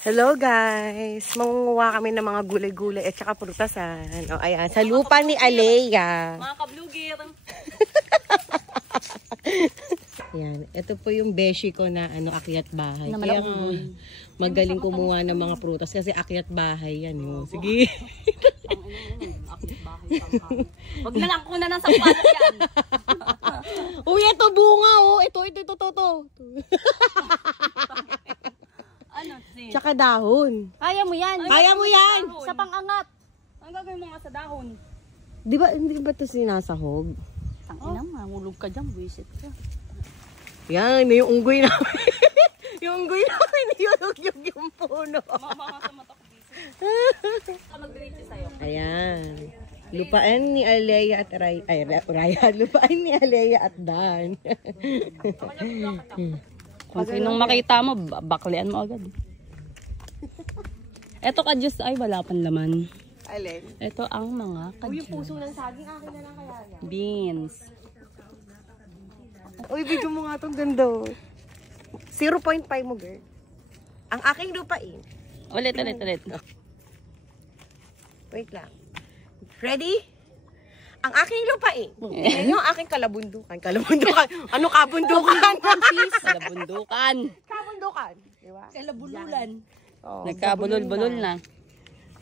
Hello guys! Mangunguha kami ng mga gulay-gulay at saka prutasan. O ayan, sa lupa ni Alea. Mga kablugir. Yan, ito po yung beshi ko na akyat bahay. Kaya magaling kumuha ng mga prutas kasi akyat bahay yan. Sige. Akyat bahay. Wag na lang kuna ng sampalat yan. Uy, ito bunga oh. Ito. Ano si? Tsaka dahon. Kaya mo yan. Kaya mo yan! Sa pangangat. Ang gagawin mo nga sa dahon? Hindi ba ito sinasahog? Tangina, mahulog ka dyan, buwisit ka. Yan, yung unggoy namin. Yung unggoy namin, yung puno. Mama sa mata ko, buwisit. Mag-diretso sa'yo. Ayan. Lupaan ni Alea at Raya. Lupaan ni Alea at Dan. Kung sinong makita mo, baklian mo agad. Eto ka Diyos, ay wala pang laman. Alin? Ito ang mga Uy, yung puso ng saging, akin na lang kaya yan. beans. Uy, video mo nga itong ganda. 0.5 mo, girl. Ang aking lupain. Ulit. Wait lang. Ready? Ang aking lupain. Tingnan nyo ang aking kalabundukan. Ano kabundukan? Kalabundukan. Kabundukan. Diba? Kalabululan. Oh, Nagkabulol-bulol na.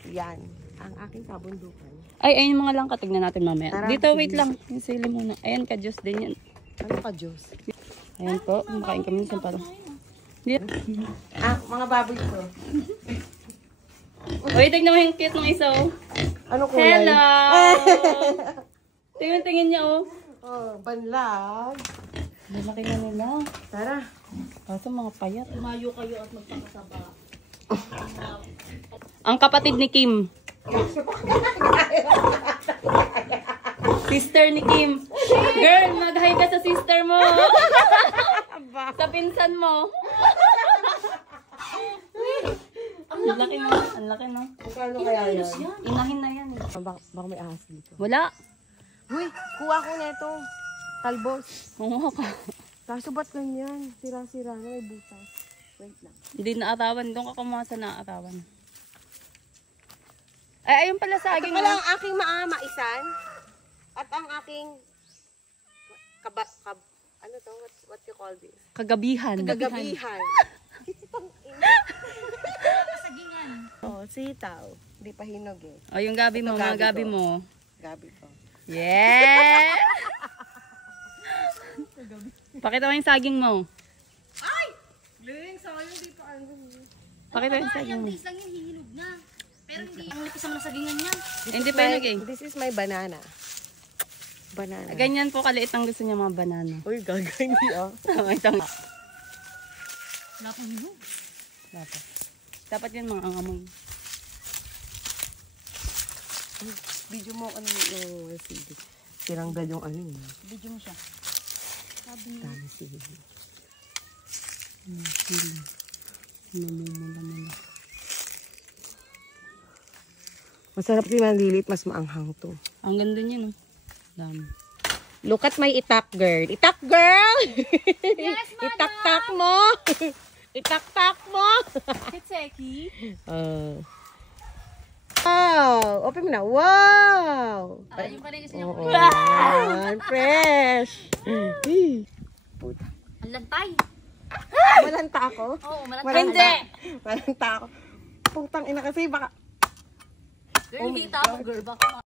Yan. Ang aking kabundukan. Ay, ayun mga langka. Tignan natin mamaya. Tara, Dito, wait lang. Yung sili muna. Ayan ka, Diyos din yan. Ano ka, Diyos? Ayan po. Makain kami sa pala. Mga baboy ko. Uy, tignan mo yung cute ng isa, oh. Ano kulay? Hello! Tingin niya, oh. Oh, banlag. Malaki na nila. Tara. Kaso mga payat. Tumayo kayo at magpakasaba. Ang kapatid ni Kim. Sister ni Kim. Girl, mag-hi ka sa sister mo. Sa pinsan mo. Ang laki no. Ang laki no. Paano kaya yan? Inahin na yan. Baka may ahas dito. Wala. Uy, kuha ko na ito. Talbos. Munguha ka. Kaso ba't ganyan? Sira-sira na may butas. Wait lang. Hindi naatawan. Doon ka kumuha sa naatawan. Ay, ayun pala sa akin. Ito pala ang aking maamaisan. At ang aking ano to? What you call this? Kagabihan. Kagabihan. Oh, sitaw. Hindi pa hinog eh. O, yung gabi mo. Ito, Mga gabi gabi ko. mo. Gabi ko. Yeah! Pakita mo yung saging mo. Ay! Ling, sayang di pa ano. Pakita mo yung saging mo. Yung lang yan, hihinog na. Pero hindi. Ang lapis naman sa gingan yan. Hindi pa yun, eh. This is my banana. Banana. Ganyan po kaliit ang gusto niya mga banana. Uy, gagawin niya. Ito. Wala pang hinog. Dapat yun mga angamoy. Video mo ano yung CD. Tiranggal yung ano yun. Video mo siya. Sabi niya. Dami CD. Namumula. Masarap din malilit, mas maanghang to. Ang ganda niya, no? Dami. Look at my itak girl. Itak girl! Yes, madam! Itak-tak mo! Itak-tak mo! Kitseki. Wow! Open mo na. Wow! Yung pa rin kasi niya. Oo. Yan, fresh! Puta. Ang lantay. Malanta ako? Oo, malantay. Malanta. Hindi. Malanta ako. Putang ina kasi baka... Girl, hindi tao, girl. Baka